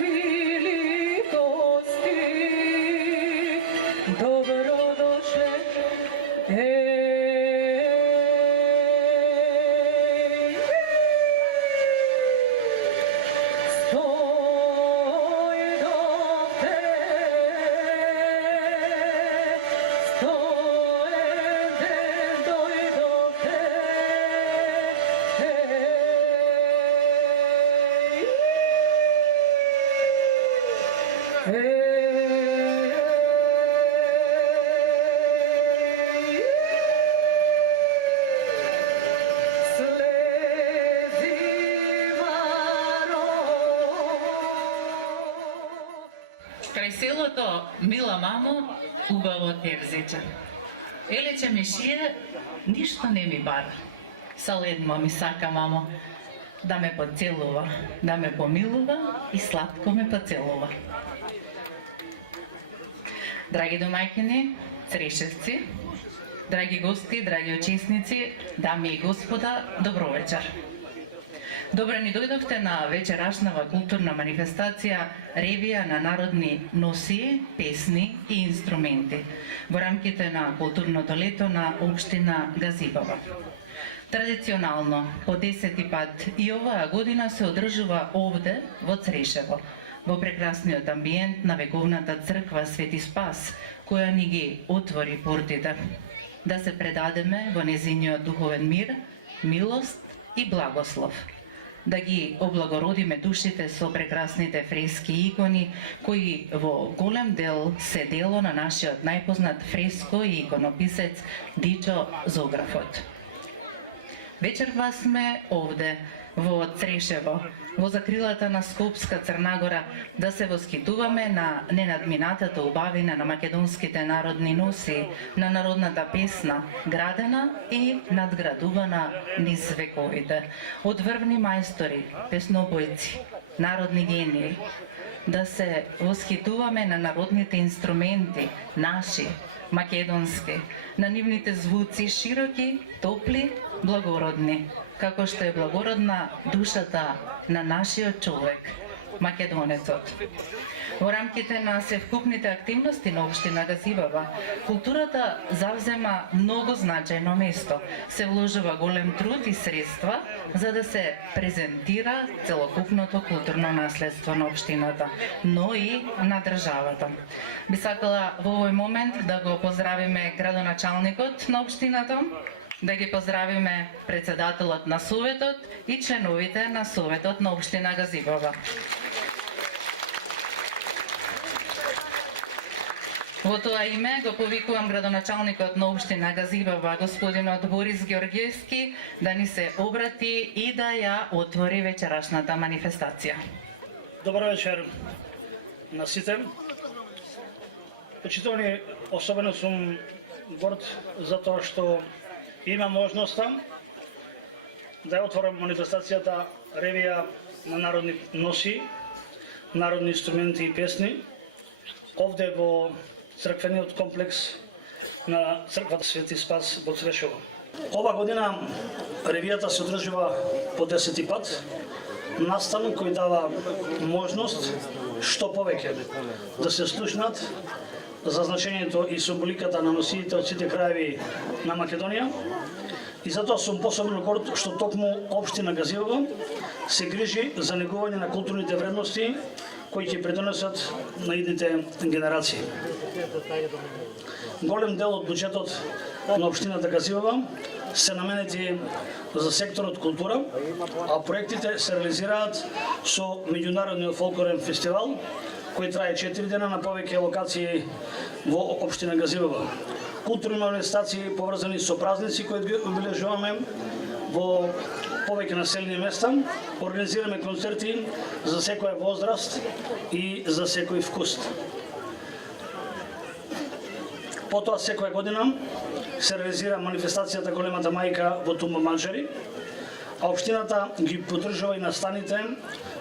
bili gosti, dobrodošli. Край селото Мила мамо, убаво терзиче. Елече ме шие, ништо не ми бара. Саледмо ми сака мамо, да ме поцелува, да ме помилува и сладко ме поцелува. Драги домаќини, црешевци, драги гости, драги учесници, дами и господа, добро вечер. Добре ни дојдовте на вечерашнава културна манифестација Ревија на народни носии, песни и инструменти во рамките на културното лето на општина Газибава. Традиционално, по 10-ти пат и оваа година се одржува овде во Црешево, во прекрасниот амбиент на вековната црква Свети Спас, која ни ги отвори портите. Да се предадеме во незиниот духовен мир, милост и благослов. Да ги облагородиме душите со прекрасните фрески и икони, кои во голем дел се дело на нашиот најпознат фреско и иконописец Дичо Зографот. Вечерва сме овде, во Црешево, во закрилата на Скопска Црнагора, да се воскитуваме на ненадминатата убавина на македонските народни носи, на народната песна, градена и надградувана низ вековите. Од врвни мајстори, песнобојци, народни гении, да се восхитуваме на народните инструменти, наши, македонски, на нивните звуци широки, топли, благородни, како што е благородна душата на нашиот човек, македонецот. Во рамките на севкупните активности на општина Газибава, културата завзема многу значајно место. Се вложува голем труд и средства за да се презентира целокупното културно наследство на општината, но и на државата. Би сакала во овој момент да го поздравиме градоначалникот на општината, да ги поздравиме председателот на Советот и членовите на Советот на општина Газибава. Во тоа име го повикувам градоначалникот на општина Газибава, господинот Борис Георгиевски, да ни се обрати и да ја отвори вечерашната манифестација. Добар вечер на сите. Почитувани, особено сум горд за тоа што има можноста да ја отворам манифестацијата Ревија на народни носи, народни инструменти и песни, овде во црквениот комплекс на црквата Свети Спас во Црешево. Ова година ревијата се одржува по 10-ти пат, настан кој дава можност што повеќе да се слушнат за значењето и символиката на носиите од сите краеви на Македонија. И затоа сум посебно горд што токму општина Газибава се грижи за негување на културните вредности кои ќе придонесат на идните генерации. Голем дел од буџетот на општината Газибава се наменети за секторот култура, а проектите се реализираат со меѓународниот фолклорен фестивал кој трае 4 дена на повеќе локации во општина Газибава. Културни манифестации поврзани со празници кои ги обележуваме во повеќе населени места, организираме концерти за секоја возраст и за секој вкус. Потоа секоја година се реализира манифестацијата Големата мајка во Тумба Манжари, а општината ги поддржува и настаните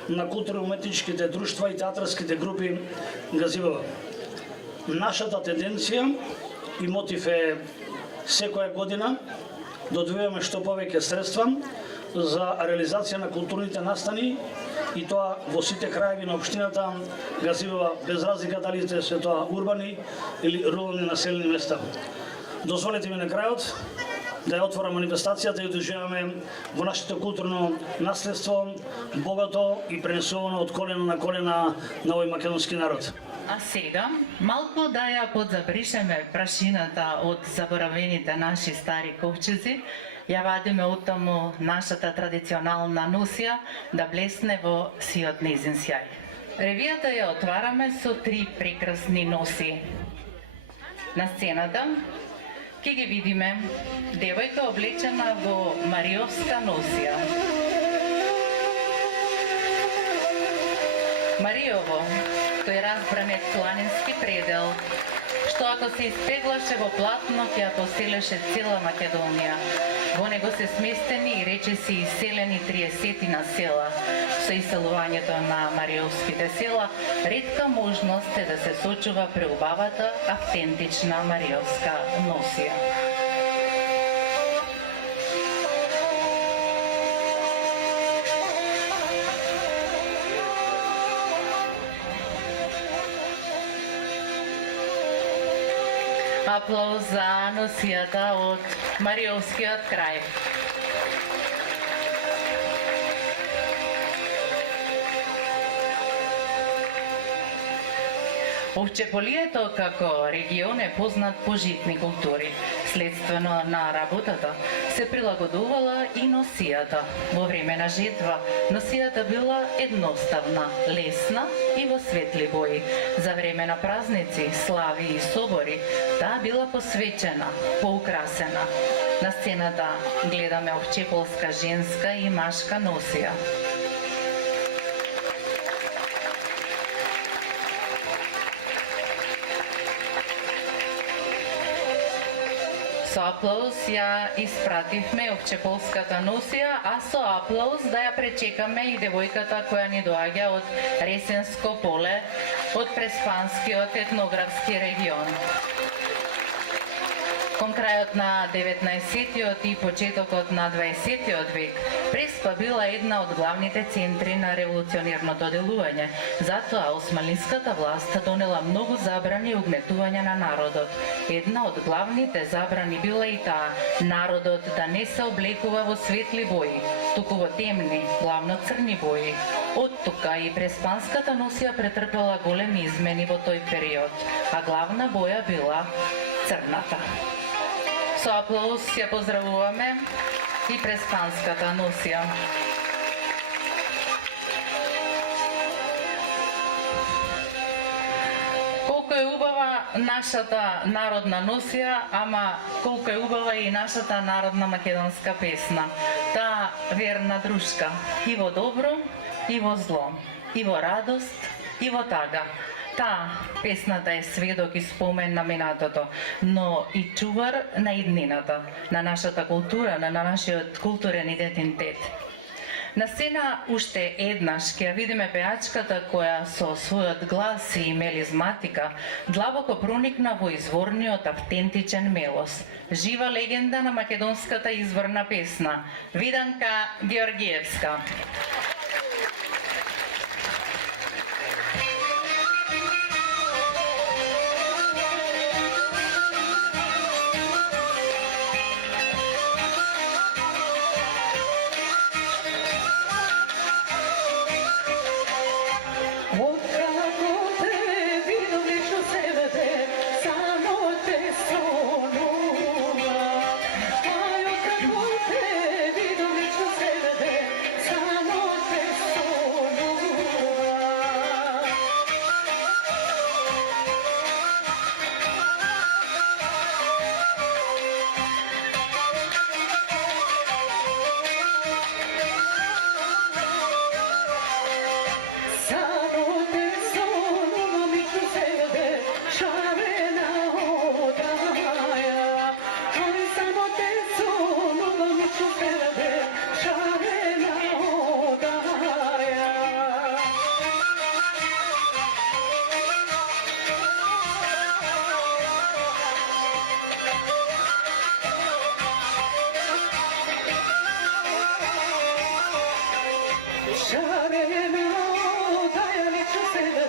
на културно-уметничките друштва и театарските групи Газибава. Нашата тенденција и мотив е секоја година да одвојуваме што повеќе средства за реализација на културните настани и тоа во сите краеви на општината гасива без разлика дали се тоа урбани или рурални населени места. Дозволете ми на крајот да ја отворам манифестацијата и одржуваме во нашето културно наследство, богато и пренесувано од колена на колена на овој македонски народ. А сега, малку да ја подзабришеме прашината од заборавените наши стари ковчези, ја вадиме оттаму нашата традиционална носија да блесне во сиот нејзин сјај. Ревијата ја отвараме со 3 прекрасни носи. На сцената ќе ги видиме девојка облечена во мариовска носија. Мариово, тој разбранет планински предел, што ако се испеглаше во платно, ќе ја поселеше цела Македонија. Во него се сместени и речиси иселени 30 села. Со иселувањето на мариовските села, ретка можност е да се сочува преубавата автентична мариовска носија. Аплауз за носијата од Мариовскиот крај. Овчеполието како регион е познат по житни култури. Следствено на работата се прилагодувала и носијата. Во време на жетва носијата била едноставна, лесна и во светли бои. За време на празници, слави и собори таа била посветена, поукрасена. На сцената гледаме овчеполска женска и машка носија. Со аплауз ја испративме овчеполската носија, а со аплауз да ја пречекаме и девојката која ни доаѓа од Ресенско поле, од Преспанскиот етнографски регион. Кон крајот на 19-тиот и почетокот на 20-тиот век, Преспа била една од главните центри на револуционерното делување. Затоа османлиската власт донела многу забрани и угнетување на народот. Една од главните забрани била и таа, народот да не се облекува во светли бои, туку во темни, главно црни бои. Од тука и преспанската носија претрпела големи измени во тој период, а главна боја била црната. Со аплауз ја поздравуваме и преспанската носија. Колку е убава нашата народна носија, ама колку е убава и нашата народна македонска песна. Таа верна дружка и во добро, и во зло, и во радост, и во тага. Таа песната е сведок и спомен на минатото, но и чувар на иднината, на нашата култура, на нашиот културен идентитет. На сцена уште еднаш ќе ја видиме пеачката која со својот глас и мелизматика длабоко проникна во изворниот автентичен мелос. Жива легенда на македонската изворна песна, Виданка Георгиевска.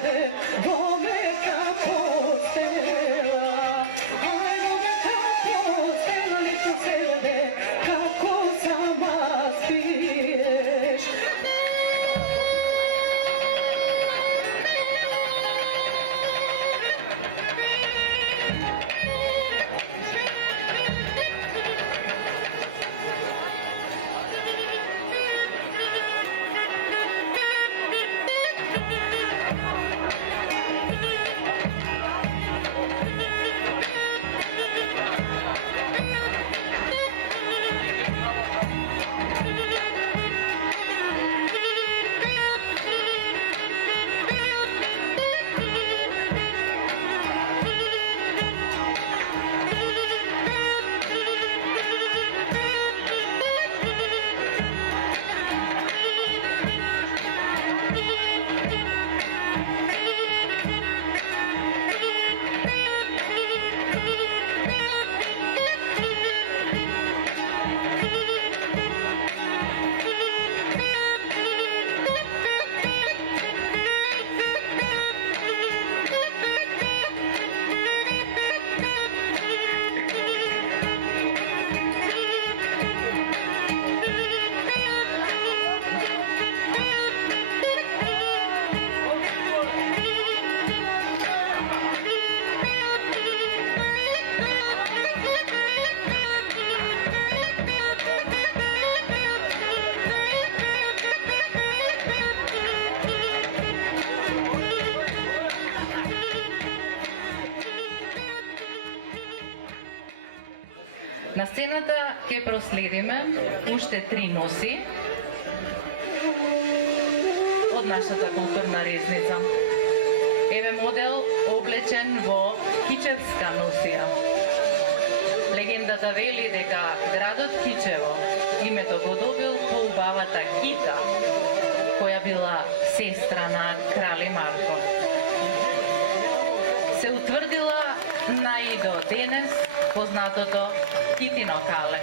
седе, домека постела. Ај, домека постела, лично седе, како сама спиеш. На сцената ќе проследиме уште 3 носи од нашата културна резница. Еве модел облечен во кичевска носија. Легендата вели дека градот Кичево името го добил по убавата кита, која била сестра на крале Марко. Се утврдила на и до денес познатото Китино кале.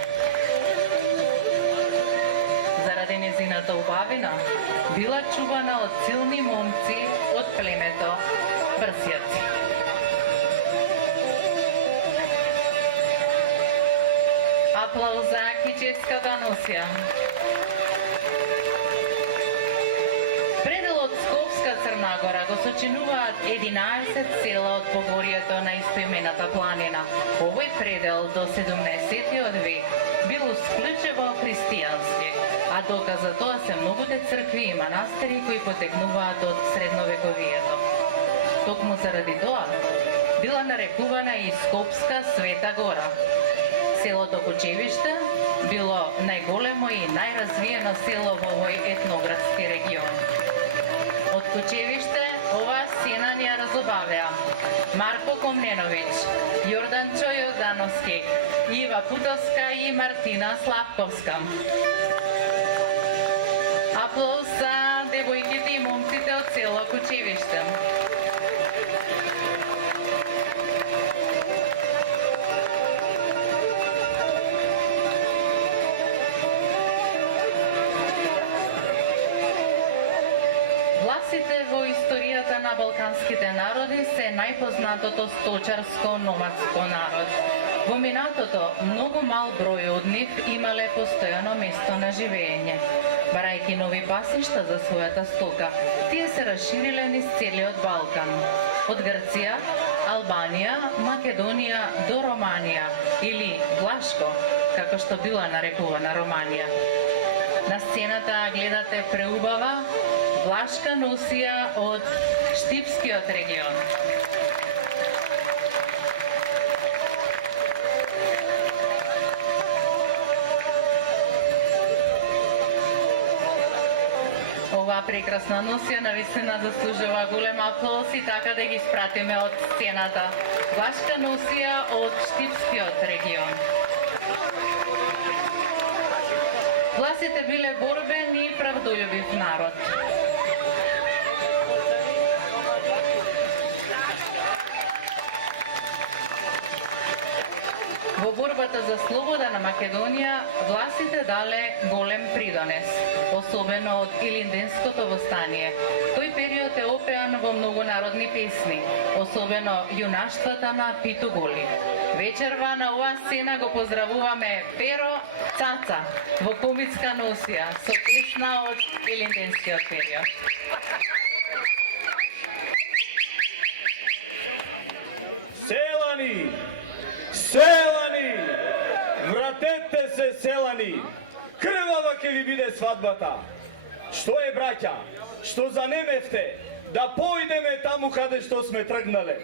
Заради незината убавина, била чувана од силни момци од племето Прсјаци. Аплауз за кичевската носија. Пределот Скопска Црна Гора го сочинуваат 11 села од погорието на истоимената планина. Овој предел до 17 век бил исклучиво христијански, а доказ за тоа се многуте цркви и манастири кои потекнуваат од средновековието. Токму заради тоа била нарекувана и Скопска Света Гора. Селото Кочевиште било најголемо и најразвиено село во овој етнографски регион. Од Кочевиште оваа сцена ни ја разобавеа Марко Комненовиќ, Јорданчо Јордановски, Ива Путовска и Мартина Славковска. Аплауз за девојките и момците од село Кочевиште. Власите во историјата на балканските народи се најпознатото сточарско-номадско народ. Во минатото, многу мал број од нив имале постојано место на живење. Барајќи нови пасишта за својата стока, тие се расшириле низ целиот Балкан. Од Грција, Албанија, Македонија до Романија или Влашко, како што била нарекувана Романија. На сцената гледате преубава влашка носија од Штипскиот регион. Оваа прекрасна носија навистина заслужува голем аплауз и така да ги спратиме од сцената. Влашка носија од Штипскиот регион. Власите биле борбен и правдолюбив народ. Во борбата за слобода на Македонија, властите дале голем придонес, особено од Илинденското востание. Тој период е опеан во во многу народни песни, особено јунаштвата на Питу Голи. Вечерва на оваа сцена го поздравуваме Перо Цаца во комицка носија со песна од Елинденскиот период. Селани! Селани! Вратете се, селани! Крвава ќе ви биде свадбата! Што е, браќа? Што занемевте? Да појдеме таму каде што сме тргнале.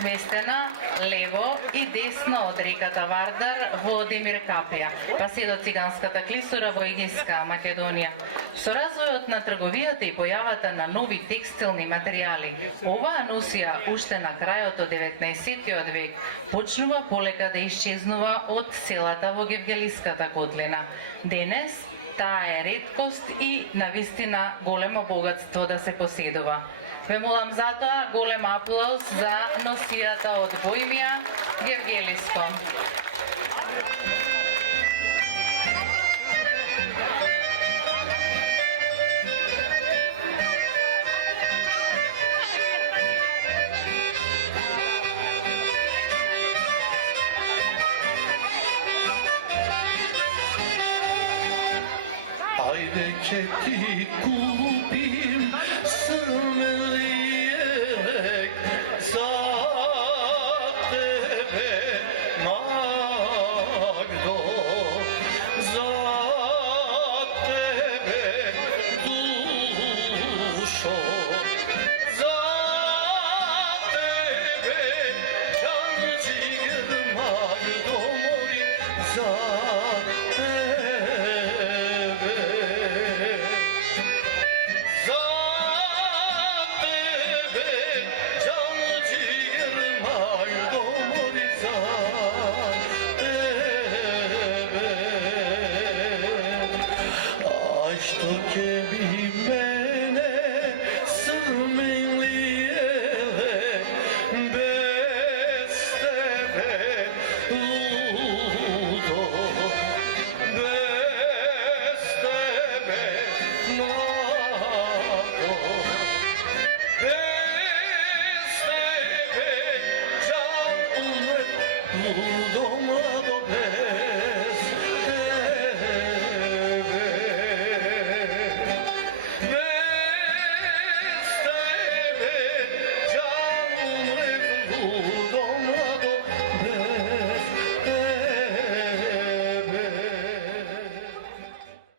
сместена лево и десно од реката Вардар во Демиркапија, па се до циганската клисура во Егејска Македонија. Со развојот на трговијата и појавата на нови текстилни материјали, оваа носија уште на крајот од 19 век почнува полека да исчезнува од селата во Гевгелиската котлина. Денес таа е реткост и навистина големо богатство да се поседува. Ве молам затоа голем аплауз за носијата од Бојмија Гевгелиско. Ajde će ti kupim srme lijek za tebe, Magdo, za tebe, dušo, za tebe, Đanđir, Magdo moj, za